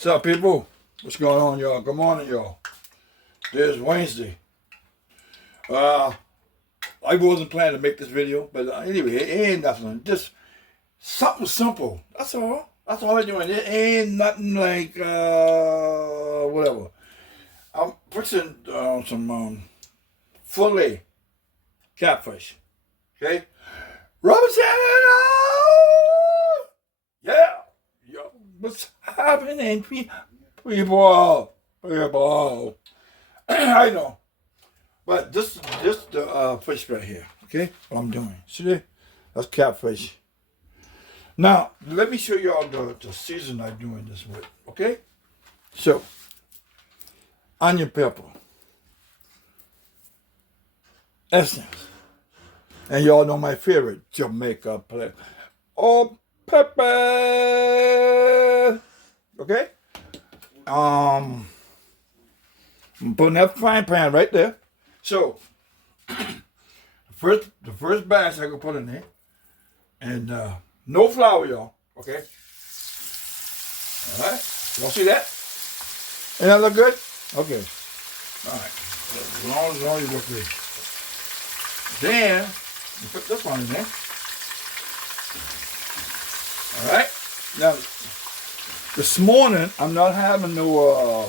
What's up, people? What's going on, y'all? Good morning, y'all. This is Wednesday. I wasn't planning to make this video, but anyway, it ain't nothing. Just something simple. That's all. That's all I'm doing. It ain't nothing like whatever. I'm fixing some fillet catfish. Okay, Robinson. Yeah. Yo, what's happening, people? I know. But this the fish right here, okay? What I'm doing. See there? That's catfish. Now, let me show y'all the season I'm doing this with, okay? So, onion pepper. Essence. And y'all know my favorite Jamaica play. Oh, pepper. Okay? I'm putting that frying pan right there. So, the first batch I can put in there, and no flour, y'all. Okay. All right. Y'all see that? Ain't that look good? Okay. All right. As long as you look good. Then you put this one in there. All right. Now, this morning I'm not having no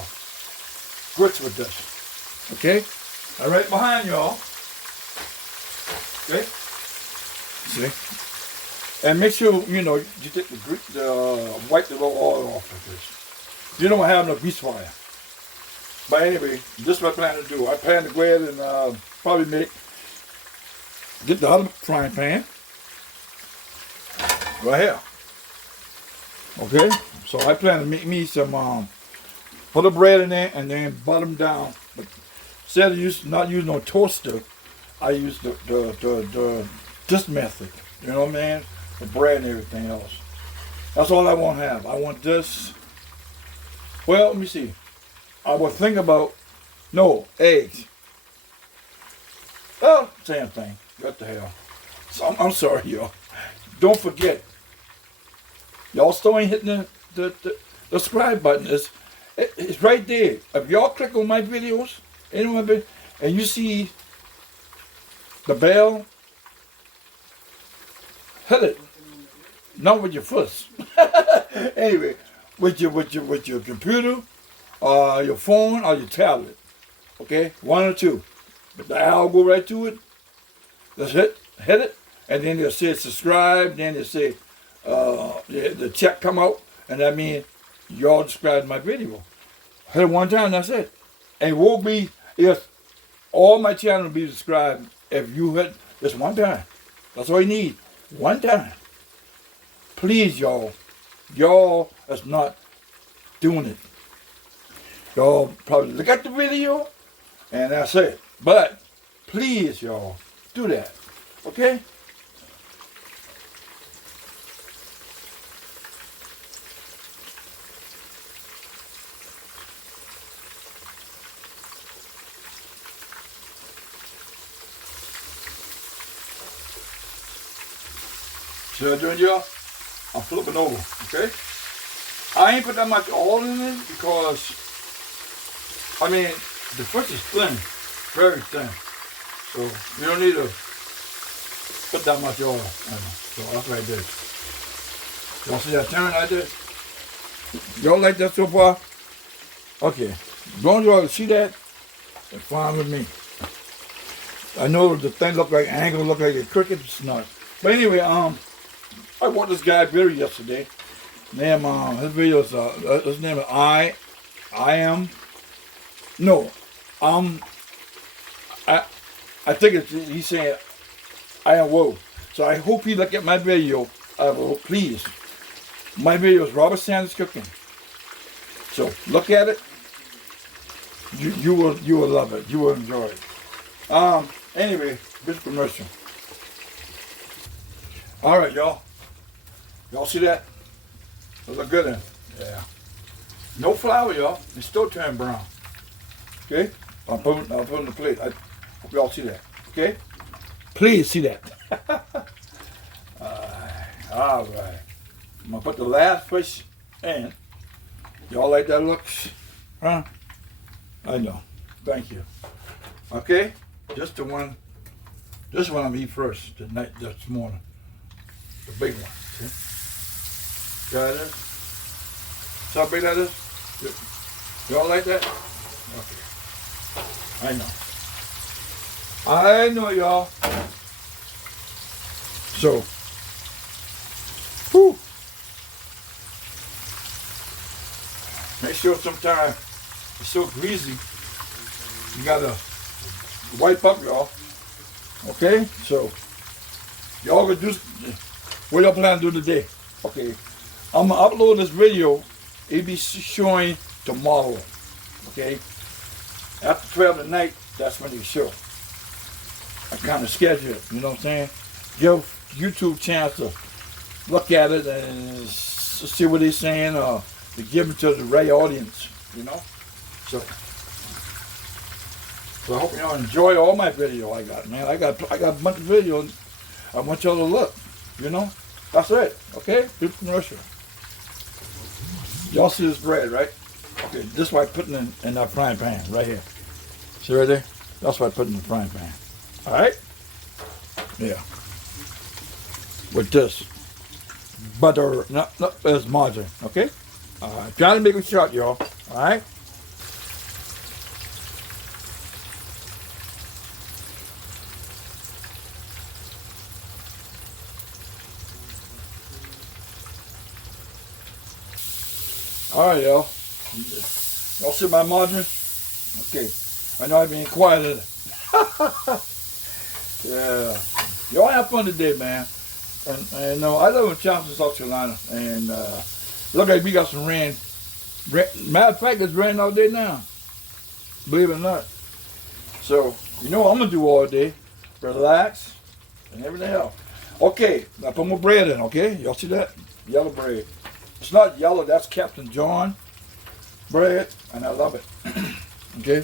grits with this. Okay. I'm right behind y'all. Okay. See? And make sure, you know, you take wipe the little oil off of this. You don't have no grease fire. But anyway, this is what I plan to do. I plan to go ahead and probably get the other frying pan right here. Okay? So I plan to make me some, put the bread in there and then bottom down. But instead of not using no toaster, I use this method. You know what I mean? The bread and everything else. That's all I want to have. I want this. Well, let me see. I would think about, no, eggs. Oh, same thing. What the hell? So I'm sorry, y'all. Don't forget. Y'all still ain't hitting the subscribe button. It's right there. If y'all click on my videos, and you see the bell, hit it. Not with your foot. Anyway, with your computer, your phone, or your tablet. Okay, one or two. But the arrow go right to it. Just hit it, and then they'll say subscribe. Then they'll say the check come out, and that means y'all subscribed to my video. Hit it one time, that's it. And it will be, if all my channel will be subscribed if you hit this one time. That's all you need. One time. Please, y'all. Y'all is not doing it. Y'all probably look at the video, and that's it. But please, y'all, do that. Okay? See what I'm doing, y'all? I'm flipping over, okay? I ain't put that much oil in it because, I mean, the fish is thin, very thin. So you don't need to put that much oil in it. So that's what I did. Y'all see that turn I did? Y'all like that so far? Okay. As long as y'all see that, it's fine with me. I know the thing look like angle, look like a cricket, it's not. But anyway, I watched this guy video yesterday. His video is his name is I think he's saying I am woe. So I hope you look at my video. Please. My video is Robert Sanders Cooking. So look at it. You will love it. You will enjoy it. Anyway, this commercial. All right, y'all. Y'all see that? It look good in. Yeah. No flour, y'all. It's still turning brown. Okay? I'll put it on the plate. I hope y'all see that. Okay? Please see that. All right. I'm going to put the last fish in. Y'all like that look? Huh? I know. Thank you. Okay? Just the one. This one I'm eat first tonight, this morning. The big one. See? Got this? See how big that is? Y'all like that? Okay. I know. I know, y'all. So, whew. Make sure sometimes it's so greasy, you gotta wipe up, y'all. Okay? So, y'all gonna do, what y'all plan to do today? Okay. I'm gonna upload this video. It'll be showing tomorrow. Okay? After 12 at night, that's when you show. I kind of schedule it, you know what I'm saying? Give YouTube a chance to look at it and see what they're saying, or to give it to the right audience, you know? So I hope y'all enjoy all my video I got, man. I got a bunch of videos I want y'all to look, you know? That's it, okay? Entrepreneurship. Y'all see this bread, right? Okay, this is what I put in that frying pan right here. See right there? That's what I put in the frying pan. All right? Yeah. With this butter, no, it's margarine, okay? Trying to make it short, y'all. All right? All right, y'all. Y'all see my margarine? Okay. I know I've been quiet. Yeah. Y'all have fun today, man. And I live in Charleston, South Carolina. And look like we got some rain. Matter of fact, it's raining all day now. Believe it or not. So, you know what I'm going to do all day? Relax and everything else. Okay. Now put more bread in, okay? Y'all see that? Yellow bread. It's not yellow. That's Captain John bread. And I love it. Okay?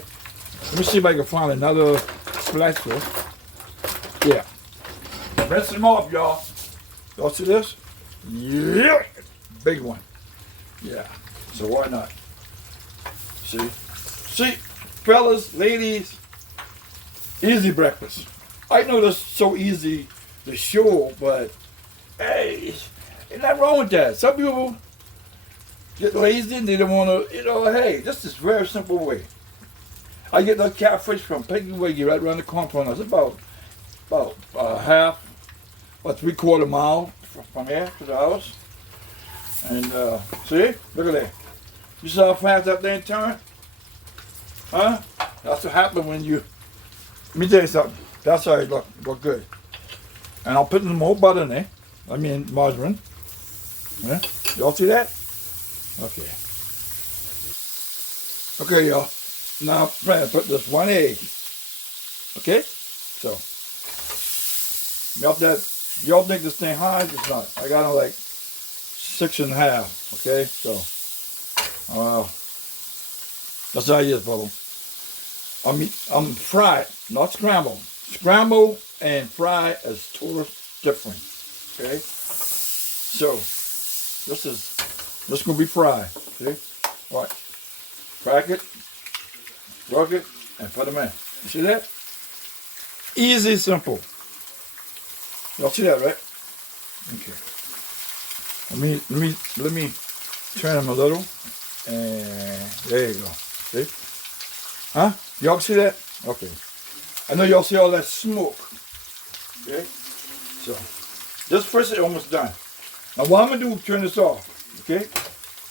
Let me see if I can find another spatula. Yeah. Rinse them off, y'all. Y'all see this? Yeah. Big one. Yeah. So why not? See? See, fellas, ladies, easy breakfast. I know this is so easy to show, but hey, ain't nothing wrong with that. Some people get lazy and they don't want to, hey, this is a very simple way. I get the catfish from Piggy Wiggy right around the corner from us. It's about half or 3/4 mile from here to the house. And see, look at that. You see how fast that thing turn? Huh? That's what happens when you. Let me tell you something. That's how it look good. And I'll put some more butter in there. I mean margarine. Yeah? Y'all see that? Okay. Okay, y'all. Now I'm trying to put this one egg. Okay? So, y'all think this thing high? It's not. I got it like 6.5. Okay? So, that's how it is, brother. I'm fried, not scrambled. Scramble and fry is totally different. Okay? So, this gonna be fried. See? Watch. Crack it. Work it and put them in. You see that? Easy, simple. Y'all see that, right? Okay. Let me turn them a little, and there you go. See? Huh? Y'all see that? Okay. I know y'all see all that smoke. Okay. So this fish is almost done. Now what I'm gonna do? Turn this off. Okay.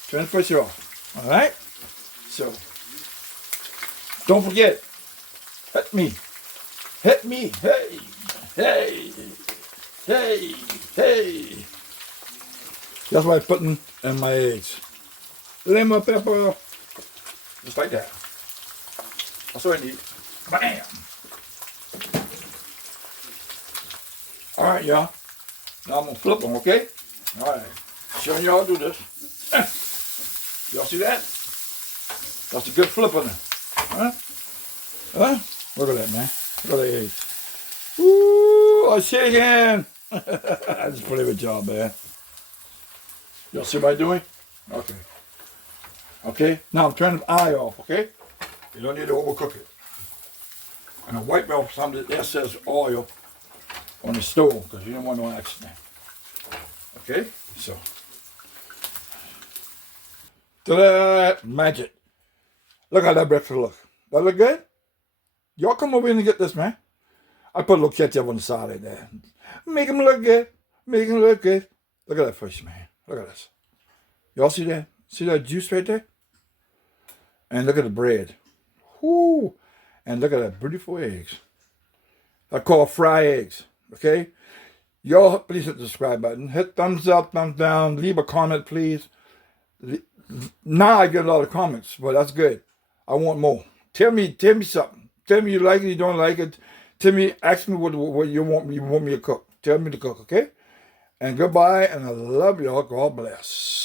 Turn the fish off. All right. So. Don't forget, hit me, hey, hey, hey, hey. That's what I'm putting in my eggs. Lemon pepper, just like that. That's what I need. Bam. All right, y'all. Now I'm gonna flip them, okay? All right. Showing y'all do this. Y'all see that? That's a good flip on it. Huh? Huh? Look at that, man. Look at the eggs. Ooh, I'm shaking. I just put a good job, man. Y'all see what I'm doing? Okay. Okay? Now I'm turning the eye off, okay? You don't need to overcook it. And I wipe off some of the excess oil on the stove because you don't want no accident. Okay? So. Ta-da! Magic. Look how that breakfast look. That look good? Y'all come over in and get this, man. I put a little ketchup on the side like that. Make him look good. Make him look good. Look at that fish, man. Look at this. Y'all see that? See that juice right there? And look at the bread. Whoo! And look at that beautiful eggs. I call fry eggs. Okay? Y'all, please hit the subscribe button. Hit thumbs up, thumbs down. Leave a comment, please. Now I get a lot of comments, but that's good. I want more. Tell me something. Tell me you like it, you don't like it. Tell me, ask me what you want me to cook. Tell me to cook, okay? And goodbye, and I love y'all. God bless.